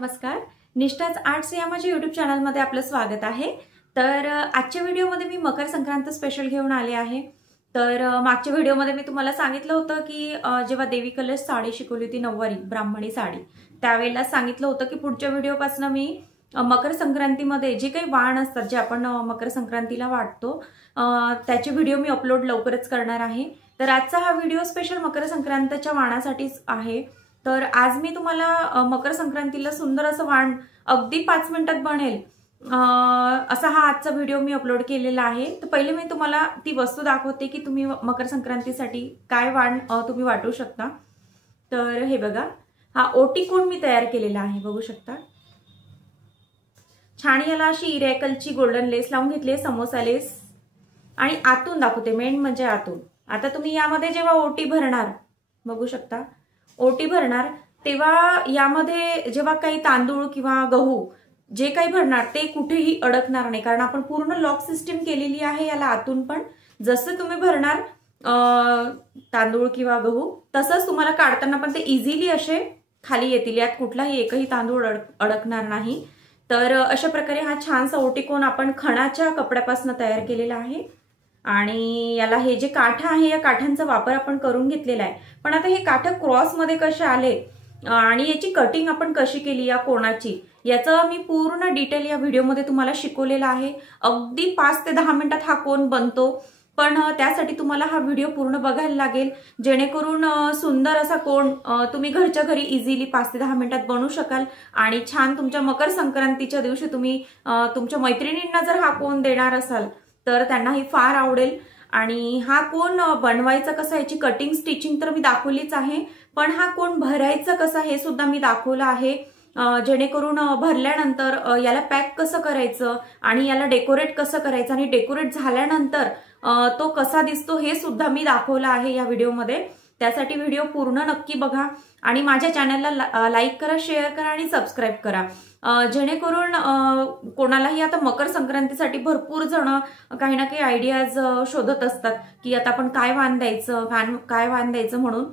नमस्कार, निष्ठाच आर्ट्स या माझ्या यूट्यूब चॅनलमध्ये आपलं स्वागत आहे। तर आजच्या व्हिडिओमध्ये मी मकर संक्रांत स्पेशल घेऊन आले आहे। तर मागच्या व्हिडिओमध्ये मी तुम्हाला सांगितलं होतं की जेव्हा देवी कलश साडी शिकवली होती, नऊवारी ब्राह्मणी साडी, त्यावेळेला सांगितलं होतं की पुढच्या व्हिडिओपासून मी मकर संक्रांतीमध्ये जे काही वाण असतात, जे आपण मकर संक्रांतीला वाटतो, त्याचे व्हिडिओ मी अपलोड लवकरच करणार आहे। तर आजचा हा व्हिडिओ स्पेशल मकर संक्रांतीच्या वाणासाठीच आहे। तर आज मी तुम्हाला मकर संक्रांतीला सुंदर असं वाण अगदी 5 मिनिटात बनेल असा हा आजचा व्हिडिओ मी अपलोड केलेला आहे। तर पहिले मी तुम्हाला ती वस्तू दाखवते की तुम्ही मकर संक्रांतीसाठी काय वाण तुम्ही वाटू शकता। तर हे बघा, हा ओटी कोण मी तयार केलेला आहे, बघू शकता। छान याला अशी इरेकलची गोल्डन लेस लावून घेतली आहे, समोसा लेस, आणि आतून दाखवते, मेन म्हणजे आतून। आता तुम्ही यामध्ये जेव्हा ओटी भरणार, बघू शकता, ओटी भरणार तेव्हा यामध्ये जेव्हा काही तांदूळ किंवा गहू जे काही भरणार ते कुठेही अडकणार नाही, कारण आपण पूर्ण लॉक सिस्टीम केलेली आहे याला आतून पण। जसं तुम्ही भरणार तांदूळ किंवा गहू, तसंच तुम्हाला काढताना पण ते इझिली असे खाली येतील, यात कुठलाही एकही तांदूळ अडकणार नाही। तर अशा प्रकारे हा छानसा ओटीकोन आपण खणाच्या कपड्यापासून तयार केलेला आहे, आणि याला हे जे काठ आहे या काठांचा वापर आपण करून घेतलेला आहे। पण आता हे काठ क्रॉस मध्ये कसे आले आणि याची कटिंग आपण कशी केली या कोणाची, याचं मी पूर्ण डिटेल या व्हिडिओमध्ये तुम्हाला शिकवलेलं आहे। अगदी 5 ते 10 मिनिटात हा कोन बनतो, पण त्यासाठी तुम्हाला हा व्हिडिओ पूर्ण बघायला लागेल, जेणेकरून सुंदर असा कोन तुम्ही घरच्या घरी इझिली 5 ते 10 मिनिटात बनवू शकाल। आणि छान तुमच्या मकर संक्रांतीच्या दिवशी तुम्ही तुमच्या मैत्रिणींना जर हा कोन देणार असाल तर त्यांनाही फार आवडेल। आणि हा कोन बनवायचा कसा, याची कटिंग स्टिचिंग तर मी दाखवलीच आहे, पण हा कोन भरायचा कसा हे सुद्धा मी दाखवलं आहे, जेणेकरून भरल्यानंतर याला पॅक कसं करायचं आणि याला डेकोरेट कसं करायचं, आणि डेकोरेट झाल्यानंतर तो कसा दिसतो हे सुद्धा मी दाखवलं आहे या व्हिडिओमध्ये। त्यासाठी व्हिडिओ पूर्ण नक्की बघा आणि माझ्या चॅनलला लाईक करा, शेअर करा आणि सबस्क्राईब करा, जेणेकरून कोणालाही आता मकर संक्रांतीसाठी भरपूर जण काही ना काही आयडियाज शोधत असतात की आता आपण काय वाण द्यायचं म्हणून।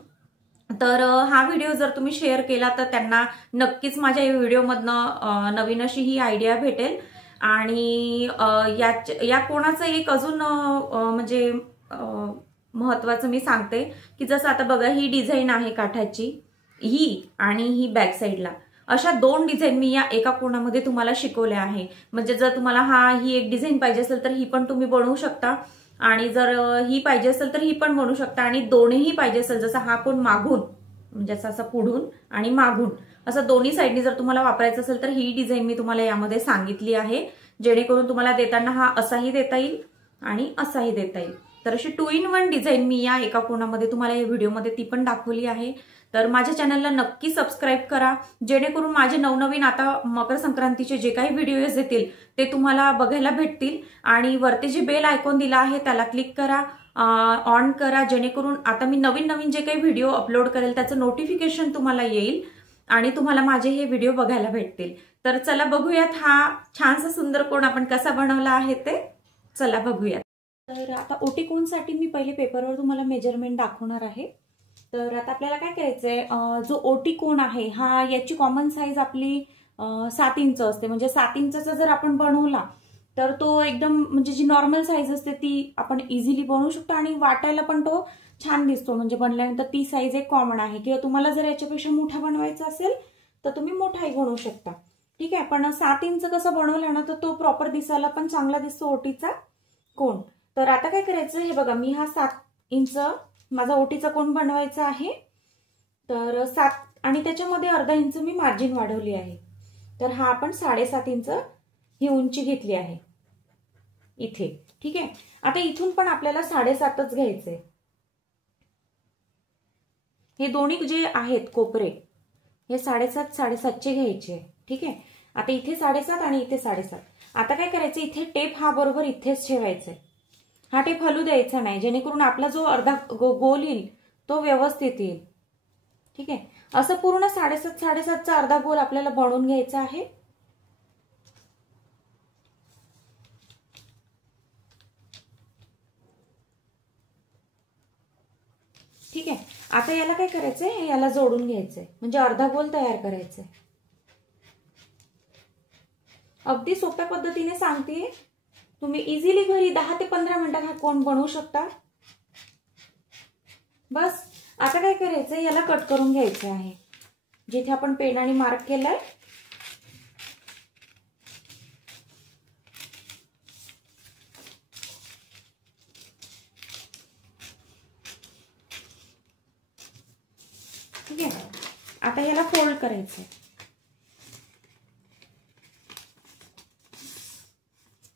तर हा व्हिडिओ जर तुम्ही शेअर केला तर त्यांना नक्कीच माझ्या या व्हिडिओमधनं नवीन अशी ही आयडिया भेटेल। आणि या कोणाचं एक अजून म्हणजे महत्वाचं मी सांगते की जसं आता बघा, ही डिझाईन आहे काठाची, ही आणि ही बॅक साईडला, अशा 2 डिझाईन मी या एका कोणामध्ये तुम्हाला शिकवल्या आहे। म्हणजे जर तुम्हाला ही एक डिझाईन पाहिजे असेल तर ही पण तुम्ही बनवू शकता, आणि जर ही पाहिजे असेल तर ही पण बनवू शकता, आणि दोन्हीही पाहिजे असेल, जसं हा कोन मागून म्हणजे असा पुढून आणि मागून असं दोन्ही साईडनी जर तुम्हाला वापरायचं असेल तर ही डिझाईन मी तुम्हाला यामध्ये सांगितली आहे, जेणेकरून तुम्हाला देताना हा असाही देता येईल आणि असाही देता येईल। तर अशी 2 in 1 डिझाईन मी या एका कोणामध्ये तुम्हाला या व्हिडिओमध्ये ती पण दाखवली आहे। तर माझ्या चॅनलला नक्की सबस्क्राईब करा, जेणेकरून माझे नवनवीन आता मकर संक्रांतीचे जे काही व्हिडिओज येतील ते तुम्हाला बघायला भेटतील। आणि वरती जे बेल आयकॉन दिला आहे त्याला क्लिक करा, ऑन करा, जेणेकरून आता मी नवीन जे काही व्हिडिओ अपलोड करेल त्याचं नोटिफिकेशन तुम्हाला येईल आणि तुम्हाला माझे हे व्हिडिओ बघायला भेटतील। तर चला बघूयात हा छानसा सुंदर कोन आपण कसा बनवला आहे ते, चला बघूयात। तर आता ओटी कोनसाठी मी पहिले पेपरवर तुम्हाला मेजरमेंट दाखवणार आहे। तर आता आपल्याला काय करायचंय, जो ओटी कोन आहे हा, याची कॉमन साईज आपली 7 इंच असते। म्हणजे 7 इंचचा जर आपण बनवला तर तो एकदम म्हणजे जी नॉर्मल साईज असते ती आपण इझिली बनवू शकतो, आणि वाटायला पण तो छान दिसतो। म्हणजे बनल्यानंतर ती साईज एक कॉमन आहे, किंवा तुम्हाला जर याच्यापेक्षा मोठा बनवायचा असेल तर तुम्ही मोठाही बनवू शकता, ठीक आहे। पण 7 इंच कसं बनवला ना तर तो प्रॉपर दिसायला पण चांगला दिसतो ओटीचा कोन। तर आता काय करायचं, हे बघा, मी हा 7 इंच माझा ओटीचा कोन बनवायचा आहे। तर 7 आणि त्याच्यामध्ये अर्धा इंच मी मार्जिन वाढवली आहे। तर हा आपण 7.5 इंच ही उंची घेतली आहे इथे, ठीक आहे। आता इथून पण आपल्याला 7.5च घ्यायचंय। हे दोन्ही जे आहेत कोपरे हे 7.5 घ्यायचे, ठीक आहे। आता इथे 7.5 आणि इथे 7.5। आता काय करायचं, इथे टेप हा बरोबर इथेच ठेवायचा आहे, हा टेप हलू द्यायचा नाही, जेणेकरून आपला जो अर्धा गोल येईल तो व्यवस्थित येईल, ठीक आहे। असं पूर्ण 7.5चा अर्धा गोल आपल्याला बनवून घ्यायचा आहे। ठीक आहे। आता याला काय करायचंय, याला जोडून घ्यायचंय, म्हणजे अर्धा गोल तयार करायचंय। अगदी सोप्या पद्धतीने सांगते, तुम्ही इझिली घरी 10 ते 15 मिनिटात हा कोन बनवू शकता। बस आता काय करायचं, याला कट करून घ्यायचं आहे जिथे आपण पेनाने मार्क केलाय। ठीक आहे, आता याला फोल्ड करायचं।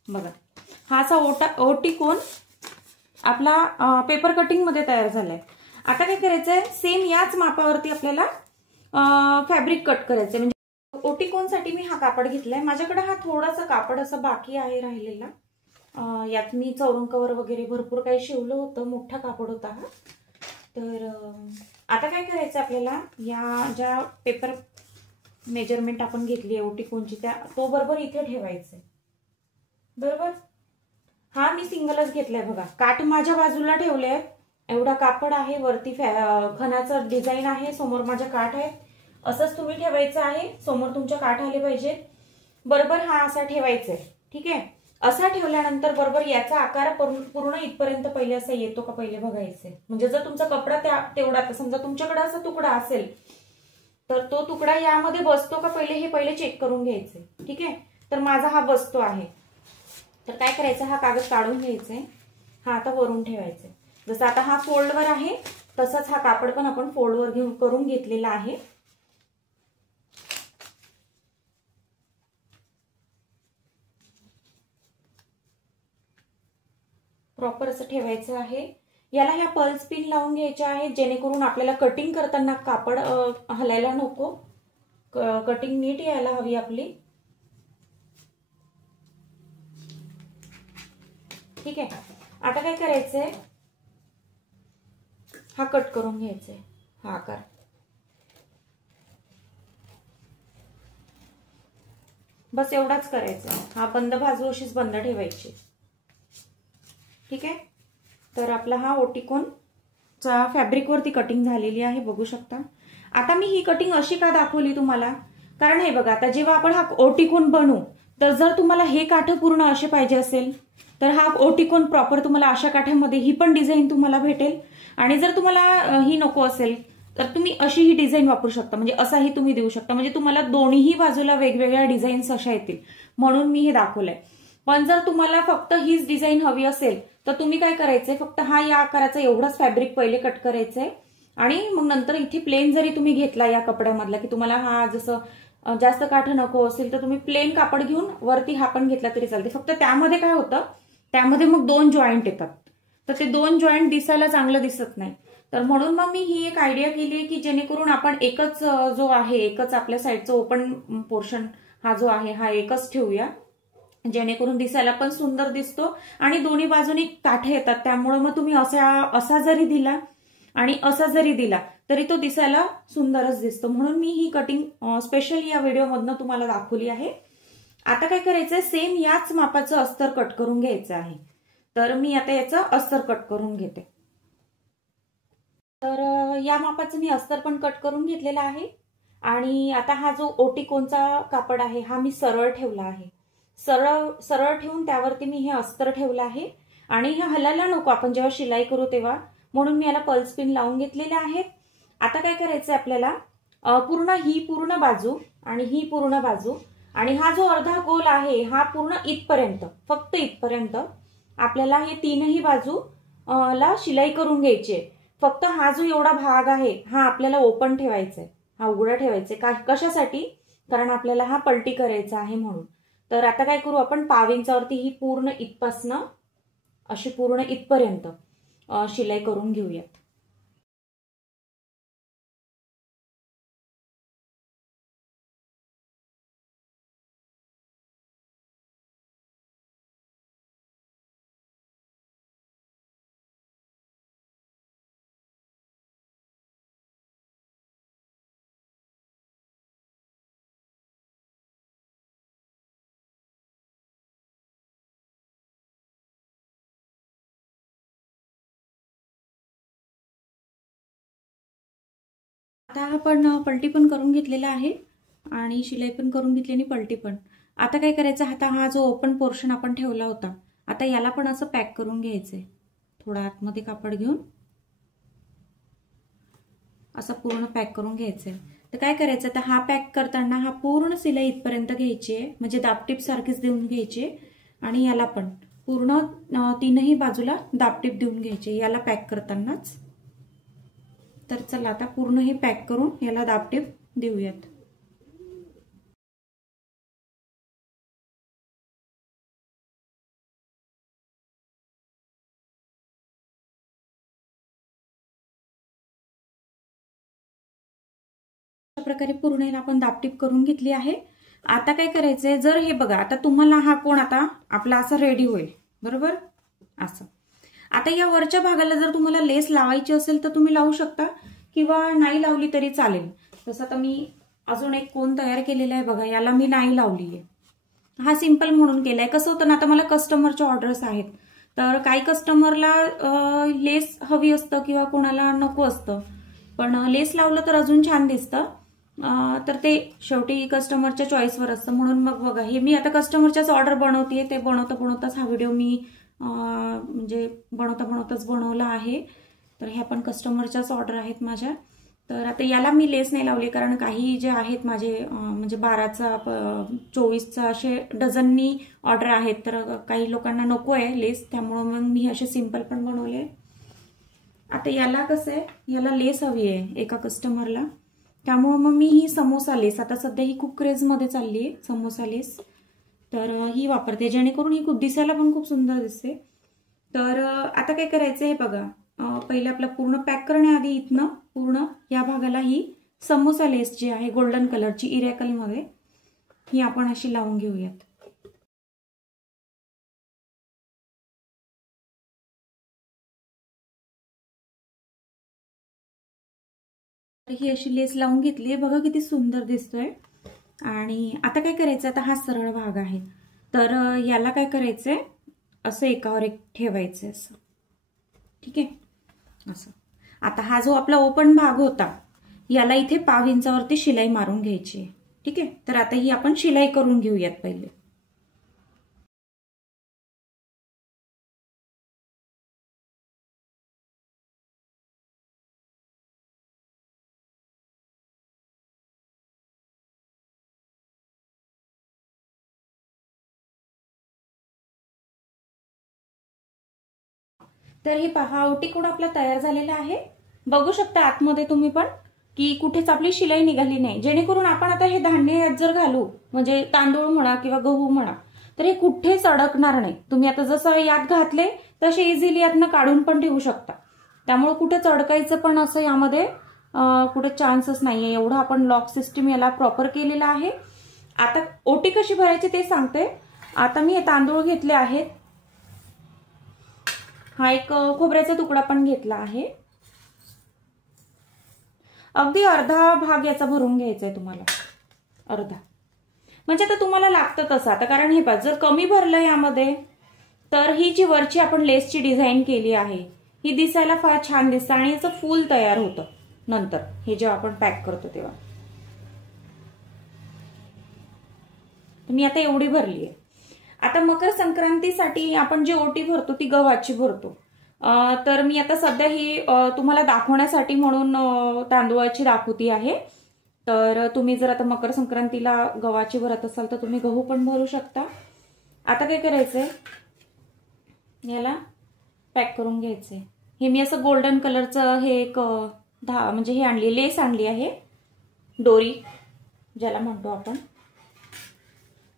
बघा हा असा ओटी कोन आपला पेपर कटिंग मध्ये तयार झालाय। आता काय करायचंय, सेम याच मापावरती आपल्याला फॅब्रिक कट करायचंय। म्हणजे ओटी कोन साठी मी हा कापड घेतलाय, माझ्याकडे हा थोडासा कापड असं बाकी आहे राहिलेला। यात मी चौरंग कवर वगैरे भरपूर काही शिवलं होतं, मोठा कापड होता हा। तर आता काय करायचं आपल्याला, या ज्या पेपर मेजरमेंट आपण घेतली आहे ओटी कोनची तो बरोबर इथे ठेवायचंय। बरोबर, हा मी सिंगलच घेतलाय बघा, काठ माझ्या बाजूला ठेवले, एवढा कापड आहे, वरती खणाचं डिझाईन आहे, समोर माझ्या काठ आहे। असंच तुम्ही ठेवायचं आहे, समोर तुमच्या काठ आले पाहिजे। बरोबर हा असा ठेवायचा आहे। ठीक आहे, असा ठेवल्यानंतर बरोबर याचा आकार पूर्ण इथपर्यंत पहिले असा येतो का पहिले बघायचंय। म्हणजे जर तुमचा कपडा तेवढा, समजा तुमच्याकडे असा तुकडा असेल तर तो तुकडा यामध्ये बसतो का पहिले हे पहिले चेक करून घ्यायचंय। ठीक आहे, तर माझा हा बसतो आहे, तर काय करायचं, हा कागद काढून घ्यायचा आहे, हा आता वरून ठेवायचा आहे। जसं आता हा फोल्डवर आहे तसंच हा कापड पण आपण फोल्डवर करून घेतलेला आहे। प्रॉपर असं ठेवायचं आहे। याला ह्या पल्स पिन लावून घ्यायच्या आहेत, जेणेकरून आपल्याला कटिंग करताना कापड हलायला नको, कटिंग नीट यायला हवी आपली। ठीक आहे, आता काय करायचंय, हा कट करून घ्यायचा आहे, हा आकार। बस एवढाच करायचा, हा बंद बाजू अशीच बंद ठेवायची। ठीक आहे, तर आपला हा ओटीकोनचा फॅब्रिक वरती कटिंग झालेली आहे, बघू शकता। आता मी ही कटिंग अशी का दाखवली तुम्हाला, कारण हे बघा, आता जेव्हा आपण हा ओटीकोन बनवू तर जर तुम्हाला हे काठ पूर्ण असे पाहिजे असेल तर हा ओटीकोन प्रॉपर तुम्हाला अशा काठामध्ये ही पण डिझाईन तुम्हाला भेटेल। आणि जर तुम्हाला ही नको असेल तर तुम्ही अशी ही डिझाईन वापरू शकता, म्हणजे असाही तुम्ही देऊ शकता, म्हणजे तुम्हाला दोन्ही बाजूला वेगवेगळ्या डिझाईन्स अशा येतील, म्हणून मी हे दाखवलंय। पण जर तुम्हाला फक्त हीच डिझाईन हवी असेल तर तुम्ही काय करायचंय, फक्त हा या आकाराचा एवढाच फॅब्रिक पहिले कट करायचंय आणि मग नंतर इथे प्लेन जरी तुम्ही घेतला या कपड्यामधला, की तुम्हाला हा जसं जास्त काठ नको असेल तर तुम्ही प्लेन कापड घेऊन वरती हा पण घेतला तरी चालते। फक्त त्यामध्ये काय होतं, त्यामध्ये मग 2 जॉईंट येतात, तर ते 2 जॉईंट दिसायला चांगलं दिसत नाही। तर म्हणून मग मी ही एक आयडिया केली आहे की जेणेकरून आपण एकच जो आहे, एकच आपल्या साईडचा ओपन पोर्शन हा जो आहे हा एकच ठेवूया, जेणेकरून दिसायला पण सुंदर दिसतो आणि दोन्ही बाजूनी काठ येतात। त्यामुळे मग तुम्ही असा जरी दिला आणि असा जरी दिला तरी तो दिसायला सुंदरच दिसतो, म्हणून मी ही कटिंग स्पेशल या व्हिडिओमधनं तुम्हाला दाखवली आहे। आता काय करायचंय, सेम याच मापाचं अस्तर कट करून घ्यायचं आहे, तर मी आता याचं अस्तर कट करून घेते। तर या मापाचं मी अस्तर पण कट करून घेतलेला आहे आणि आता हा जो ओटीकोनचा कापड आहे हा मी सरळ ठेवला आहे, सरळ ठेवून त्यावरती मी हे अस्तर ठेवलं आहे आणि हे हलायला नको आपण जेव्हा शिलाई करू तेव्हा, म्हणून मी याला पल्स पिन लावून घेतलेले आहेत। आता काय करायचंय आपल्याला, ही पूर्ण बाजू आणि ही पूर्ण बाजू आणि हा जो अर्धा गोल आहे हा पूर्ण इथपर्यंत, फक्त इथपर्यंत आपल्याला हे तीनही बाजू ला शिलाई करून घ्यायची आहे। फक्त हा जो एवढा भाग आहे हा आपल्याला ओपन ठेवायचा आहे, हा उघडा ठेवायचा आहे। कशासाठी, कारण आपल्याला हा पलटी करायचा आहे म्हणून। तर आता काय करू आपण, पाव इंचावरती ही पूर्ण इथपासनं अशी पूर्ण इथपर्यंत शिलाई करून घेऊयात। आता आपण पलटी पण करून घेतलेला आहे आणि शिलाई पण करून घेतली आणि पलटी पण। आता काय करायचं, आता हा जो ओपन पोर्शन आपण ठेवला होता, आता याला पण असं पॅक करून घ्यायचंय. थोडा आतमध्ये कापड घेऊन असं पूर्ण पॅक करून घ्यायचंय. तर काय करायचं, तर हा पॅक करताना हा पूर्ण शिलाई इथपर्यंत घ्यायची आहे, म्हणजे दाबटीप सारखीच देऊन घ्यायची आणि याला पण पूर्ण तीनही बाजूला दाबटीप देऊन घ्यायची याला पॅक करतानाच. तर चला आता पूर्ण हे पॅक करून याला दाबटीप देऊयात. अशा प्रकारे पूर्ण याला आपण दाबटीप करून घेतली आहे. आता काय करायचंय, जर हे बघा आता तुम्हाला हा कोण आता आपला असा रेडी होईल, बरोबर असं. आता या वरच्या भागाला जर तुम्हाला लेस लावायची असेल तर तुम्ही लावू शकता किंवा नाही लावली तरी चालेल. तसं तर मी अजून एक कोण तयार केलेला आहे बघा, याला मी नाही लावली आहे, हा सिंपल म्हणून केलाय. कसं होतं ना, आता मला कस्टमरचे ऑर्डर्स आहेत, तर काही कस्टमरला लेस हवी असतं किंवा कोणाला नको असतं, पण लेस लावलं तर अजून छान दिसतं. तर ते शेवटी कस्टमरच्या चॉईसवर असतं. म्हणून मग बघा, हे मी आता कस्टमरच्याच ऑर्डर बनवतेय, ते बनवताच हा व्हिडिओ मी म्हणजे बनवताच बनवला आहे. तर ह्या पण कस्टमरच्याच ऑर्डर आहेत माझ्या. तर आता याला मी लेस नाही लावली, कारण काही जे आहेत माझे म्हणजे 12चा 24चा असे डझननी ऑर्डर आहेत, तर काही लोकांना नको आहे लेस, त्यामुळं मग मी असे सिंपल पण बनवले. आता याला कसं आहे, याला लेस हवी आहे एका कस्टमरला, त्यामुळं मग मी ही समोसा लेस, आता सध्या ही खूप क्रेजमध्ये चालली आहे समोसा लेस, तर ही वापरते, जेणेकरून ही खूप दिसायला पण खूप सुंदर दिसते. तर आता काय करायचं आहे बघा, पहिले आपला पूर्ण पॅक करण्याआधी इथनं पूर्ण या भागाला ही समोसा लेस जी आहे गोल्डन कलरची इरॅकलमध्ये, ही आपण अशी लावून घेऊयात. ही अशी लेस लावून घेतली, बघा किती सुंदर दिसतोय. आणि आता काय करायचं, आता हा सरळ भाग आहे, तर याला काय करायचंय, असं एकावर एक ठेवायचंय असं, ठीक आहे असं. आता हा जो आपला ओपन भाग होता, याला इथे 1/2 इंचावरती शिलाई मारून घ्यायची आहे, ठीक आहे. तर आता ही आपण शिलाई करून घेऊयात पहिले. तर हे पहा, ओटीकोड आपला तयार झालेला आहे. बघू शकता आतमध्ये तुम्ही पण की कुठेच आपली शिलाई निघाली नाही, जेणेकरून आपण आता हे धान्य यात जर घालू, म्हणजे तांदूळ म्हणा किंवा गहू म्हणा, तर हे कुठेच अडकणार नाही. तुम्ही आता जसं यात घातले तसे इझिली यातनं काढून पण ठेवू शकता, त्यामुळे कुठेच अडकायचं पण असं यामध्ये कुठे चान्सच नाहीये. एवढं आपण लॉक सिस्टीम याला प्रॉपर केलेला आहे. आता ओटी कशी भरायची ते सांगते. आता मी हे तांदूळ घेतले आहेत, हा एक खोबऱ्याचा तुकडा पण घेतला आहे, अगदी अर्धा भाग याचा भरून घ्यायचा आहे तुम्हाला, अर्धा, म्हणजे आता तुम्हाला लागतं तसं. आता कारण हे जर कमी भरलं यामध्ये, तर ही जी वरची आपण लेसची डिझाईन केली आहे ही दिसायला फार छान दिसतं आणि याचं फूल तयार होतं नंतर, हे जेव्हा आपण पॅक करतो तेव्हा. मी आता एवढी भरली आहे. आता मकर संक्रांतीसाठी आपण जी ओटी भरतो ती गव्हाची भरतो, तर मी आता सध्या ही तुम्हाला दाखवण्यासाठी म्हणून तांदूळाची दाखवती आहे. तर तुम्ही जर आता मकर संक्रांतीला गव्हाची भरत असाल तर तुम्ही गहू पण भरू शकता. आता काय करायचंय, याला पॅक करून घ्यायचंय. हे मी असं गोल्डन कलरचं हे एक म्हणजे हे आणली, लेस आणली आहे, दोरी ज्याला म्हणतो आपण.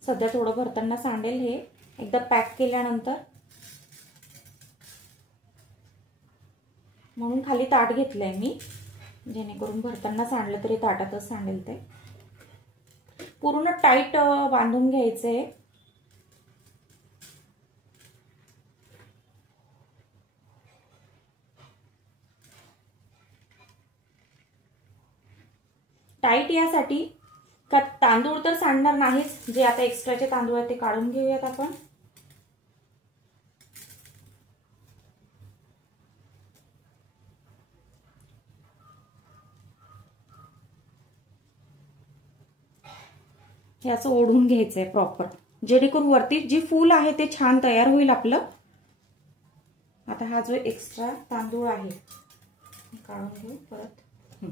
सध्या थोडं भरताना सांडेल, हे एकदा पॅक केल्यानंतर, म्हणून खाली ताट घेतलंय मी, जेणेकरून भरताना सांडलं तरी ताटातच सांडेल. ते पूर्ण टाईट बांधून घ्यायचंय. टाईट यासाठी का तांदूळ तर सांडणार नाहीच, जे आता एक्स्ट्राचे तांदूळ आहेत ते काढून घेऊयात आपण. हे असं ओढून घ्यायचंय प्रॉपर, जेणेकरून वरती जी फूल आहे ते छान तयार होईल आपलं. आता हा जो एक्स्ट्रा तांदूळ आहे काढून घेऊ परत.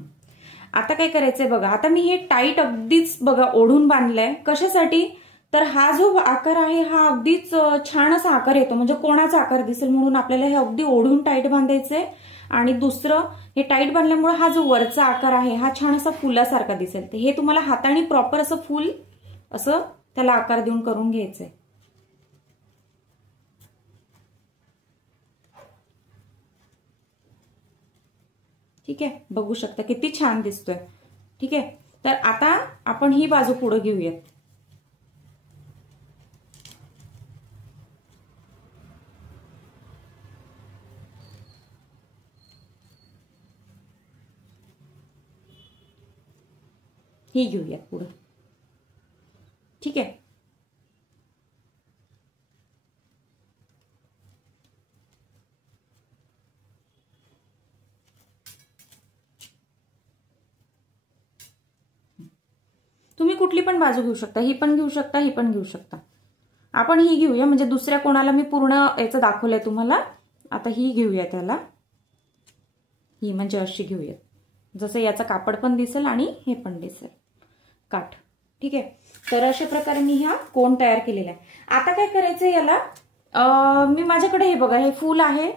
आता काय करायचंय बघा, आता मी हे टाईट अगदीच बघा ओढून बांधलंय. कशासाठी, तर हा जो आकार आहे हा अगदीच छान असा आकार येतो, म्हणजे कोणाचा आकार दिसेल म्हणून आपल्याला हे अगदी ओढून टाईट बांधायचंय. आणि दुसरं, हे टाईट बांधल्यामुळे हा जो वरचा आकार आहे हा छान असा फुलासारखा दिसेल. तर हे तुम्हाला हाताने प्रॉपर असं फुल असं त्याला आकार देऊन करून घ्यायचंय. ठीक आहे, बघू शकता किती छान दिसतोय. ठीक आहे, तर आता आपण ही बाजू पुढे घेऊयात. ही घेऊयात पुढे. ठीक आहे, तुम्ही कुठली पण बाजू घेऊ शकता, ही पण घेऊ शकता, ही पण घेऊ शकता. आपण ही घेऊया, म्हणजे दुसऱ्या कोणाला मी पूर्ण याचं दाखवलंय तुम्हाला. आता ही घेऊया त्याला, ही म्हणजे अशी घेऊयात, जसं याचं कापड पण दिसेल आणि हे पण दिसेल काठ. ठीक आहे, तर अशा प्रकारे मी हा कोण तयार केलेला आहे. आता काय करायचं याला, मी माझ्याकडे हे बघा, हे फूल आहे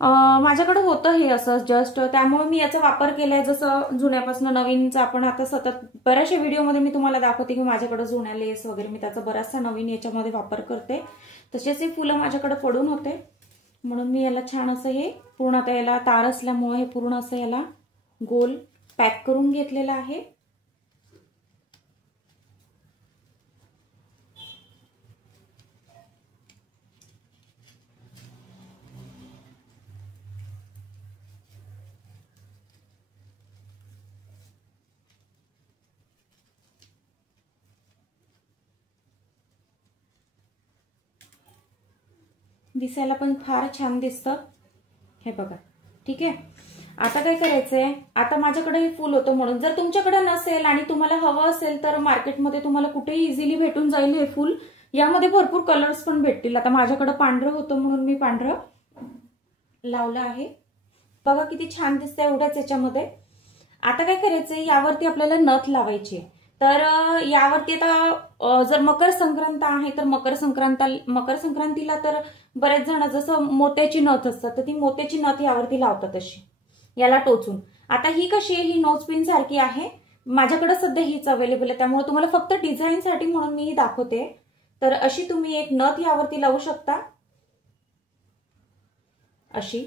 माझ्याकडे होतं हे असं जस्ट, त्यामुळे मी याचा वापर केलाय. जसं जुन्यापासून नवीनचा आपण आता सतत बऱ्याचशा व्हिडिओमध्ये मी तुम्हाला दाखवते की माझ्याकडे जुन्या लेस वगैरे मी त्याचा बराचसा नवीन याच्यामध्ये वापर करते. तसेच हे फुलं माझ्याकडे पडून होते म्हणून मी याला छान असं हे पूर्ण, आता याला तार असल्यामुळे हे पूर्ण असं याला गोल पॅक करून घेतलेलं आहे. दिसायला पण फार छान दिसतं हे बघा. ठीक आहे, आता काय करायचंय, आता माझ्याकडे हे फूल होतं म्हणून, जर तुमच्याकडे नसेल आणि तुम्हाला हवं असेल तर मार्केटमध्ये तुम्हाला कुठेही इझिली भेटून जाईल हे फूल. यामध्ये भरपूर कलर्स पण भेटतील. आता माझ्याकडे पांढरं होतं म्हणून मी पांढरं लावलं आहे. बघा किती छान दिसतंय एवढ्याच याच्यामध्ये. आता काय करायचंय, यावरती आपल्याला नथ लावायची. तर यावरती आता जर मकर संक्रांत आहे तर मकर संक्रांतीला तर बरेच जण जसं मोत्याची नथ असतात तर ती मोत्याची नथ यावरती लावतात अशी याला टोचून. आता ही कशी आहे, ही नोजपिन सारखी आहे. माझ्याकडे सध्या हीच अवेलेबल आहे, त्यामुळे तुम्हाला फक्त डिझाईनसाठी म्हणून मी ही दाखवते. तर अशी तुम्ही एक नथ यावरती लावू शकता अशी.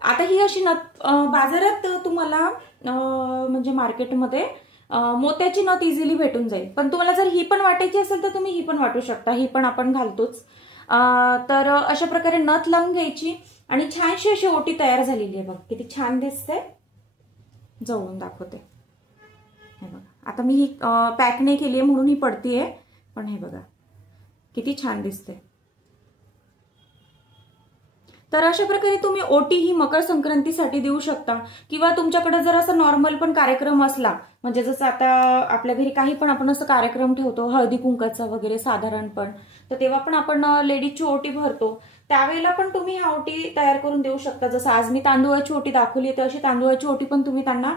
आता ही अशी नथ बाजारात तुम्हाला म्हणजे मार्केटमध्ये मोत्याची नथ इझिली भेटून जाईल. पण तुम्हाला जर ही पण वाटायची असेल तर तुम्ही ही पण वाटू शकता, ही पण आपण घालतोच. तर अशा प्रकारे नथ लावून घ्यायची आणि छानशी अशी ओटी तयार झालेली आहे. बघा किती छान दिसते, जवळून दाखवते. हे बघा, आता मी ही पॅक नाही केली आहे म्हणून ही पडतीये, पण हे बघा किती छान दिसते. तर अशा प्रकारे तुम्ही ओटी ही मकर संक्रांतीसाठी देऊ शकता. किंवा तुमच्याकडे जर असं नॉर्मल पण कार्यक्रम असला, म्हणजे जसं आता आपल्या घरी काही पण आपण असं कार्यक्रम ठेवतो हळदी कुंकाचा वगैरे साधारण पण, तर तेव्हा पण आपण लेडीजची ओटी भरतो, त्यावेळेला पण तुम्ही हा ओटी तयार करून देऊ शकता. जसं आज मी तांदूळाची ओटी दाखवली तर अशी तांदूळाची ओटी पण तुम्ही त्यांना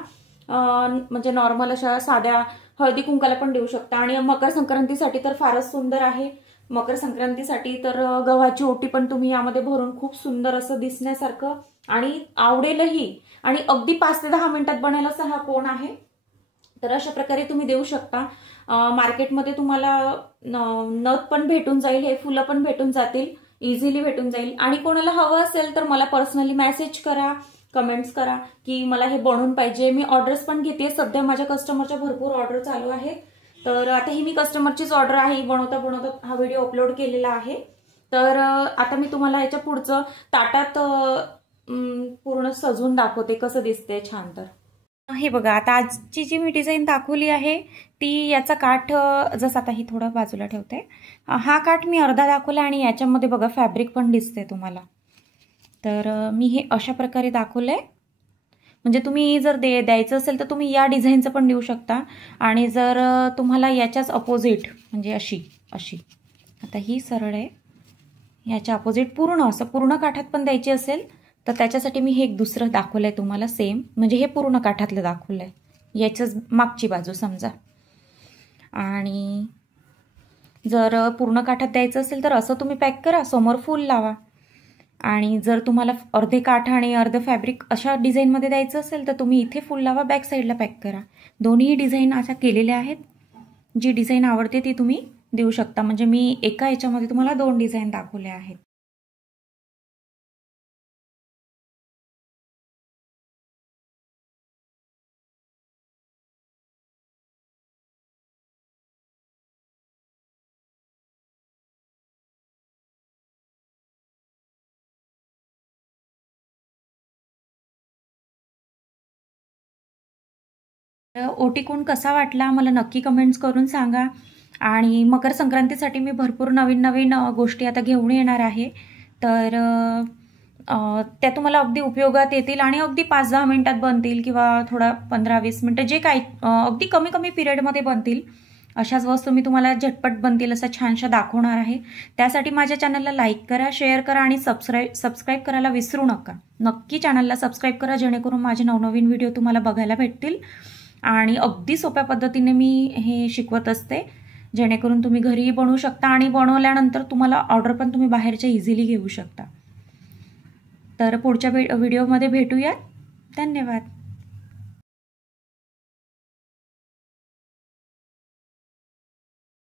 म्हणजे नॉर्मल अशा साध्या हळदी कुंकाला पण देऊ शकता. आणि मकर संक्रांतीसाठी तर फारच सुंदर आहे. मकर संक्रांतीसाठी तर गव्हाची ओटी पण तुम्ही यामध्ये भरून खूप सुंदर असं दिसण्यासारखं आणि आवडेलही, आणि अगदी 5 ते 10 मिनिटात बनेल असा हा कोण आहे. तर अशा प्रकारे तुम्ही देऊ शकता. मार्केटमध्ये तुम्हाला नथ पण भेटून जाईल, हे फुलं पण भेटून जातील, इझिली भेटून जाईल. आणि कोणाला हवं असेल तर मला पर्सनली मेसेज करा, कमेंट्स करा की मला हे बनवून पाहिजे. मी ऑर्डर्स पण घेते, सध्या माझ्या कस्टमरच्या भरपूर ऑर्डर चालू आहेत. तर आता ही मी कस्टमरचीच ऑर्डर आहे, बनवता बनवता हा व्हिडिओ अपलोड केलेला आहे. तर आता मी तुम्हाला याच्या पुढचं ताटात पूर्ण सजवून दाखवते कसं दिसते छान. तर हे बघा, आता आजची जी मी डिझाईन दाखवली आहे ती याचा काठ, जसं आता ही थोडं बाजूला ठेवते, हा काठ मी अर्धा दाखवला आणि याच्यामध्ये बघा फॅब्रिक पण दिसते तुम्हाला. तर मी हे अशा प्रकारे दाखवलंय. म्हणजे तुम्ही जर द्यायचं असेल तर तुम्ही या डिझाईनचं पण देऊ शकता, आणि जर तुम्हाला याच्याच अपोजिट म्हणजे अशी अशी, आता ही सरळ आहे, याच्या अपोजिट पूर्ण असं पूर्ण काठात पण द्यायची असेल तर त्याच्यासाठी मी हे एक दुसरं दाखवलं आहे तुम्हाला सेम, म्हणजे हे पूर्ण काठातलं दाखवलं आहे, याचंच मागची बाजू समजा. आणि जर पूर्ण काठात द्यायचं असेल तर असं तुम्ही पॅक करा, समोर फूल लावा. आणि जर तुम्हाला अर्धे काठ आणि अर्धे फॅब्रिक अशा डिझाईनमध्ये द्यायचं असेल तर तुम्ही इथे फूल लावा, बॅक साईडला पॅक करा. दोन्ही डिझाईन अशा केलेल्या आहेत. जी डिझाईन आवडते ती तुम्ही देऊ शकता. म्हणजे मी एका याच्यामध्ये तुम्हाला 2 डिझाईन दाखवल्या आहेत. ओटी कोण कसा वाटला मला नक्की कमेंट्स करून सांगा. आणि मकर संक्रांतीसाठी मी भरपूर नवीन नवीन गोष्टी आता घेऊन येणार आहे, तर त्या तुम्हाला अगदी उपयोगात येतील आणि अगदी 5-10 मिनिटात बनतील किंवा थोडा 15-20 मिनिटं जे काही अगदी कमी कमी पिरियडमध्ये बनतील अशाच वस्तू मी तुम्हाला झटपट बनतील असं छानशा दाखवणार आहे. त्यासाठी माझ्या चॅनलला लाईक करा, शेअर करा आणि सबस्क्राईब करायला विसरू नका. नक्की चॅनलला सबस्क्राईब करा जेणेकरून माझे नवनवीन व्हिडिओ तुम्हाला बघायला भेटतील. आणि अगदी सोप्या पद्धतीने मी हे शिकवत असते जेणेकरून तुम्ही घरीही बनवू शकता आणि बनवल्यानंतर तुम्हाला ऑर्डर पण तुम्ही बाहेरच्या इझिली घेऊ शकता. तर पुढच्या व्हिडिओमध्ये भेटूया. धन्यवाद.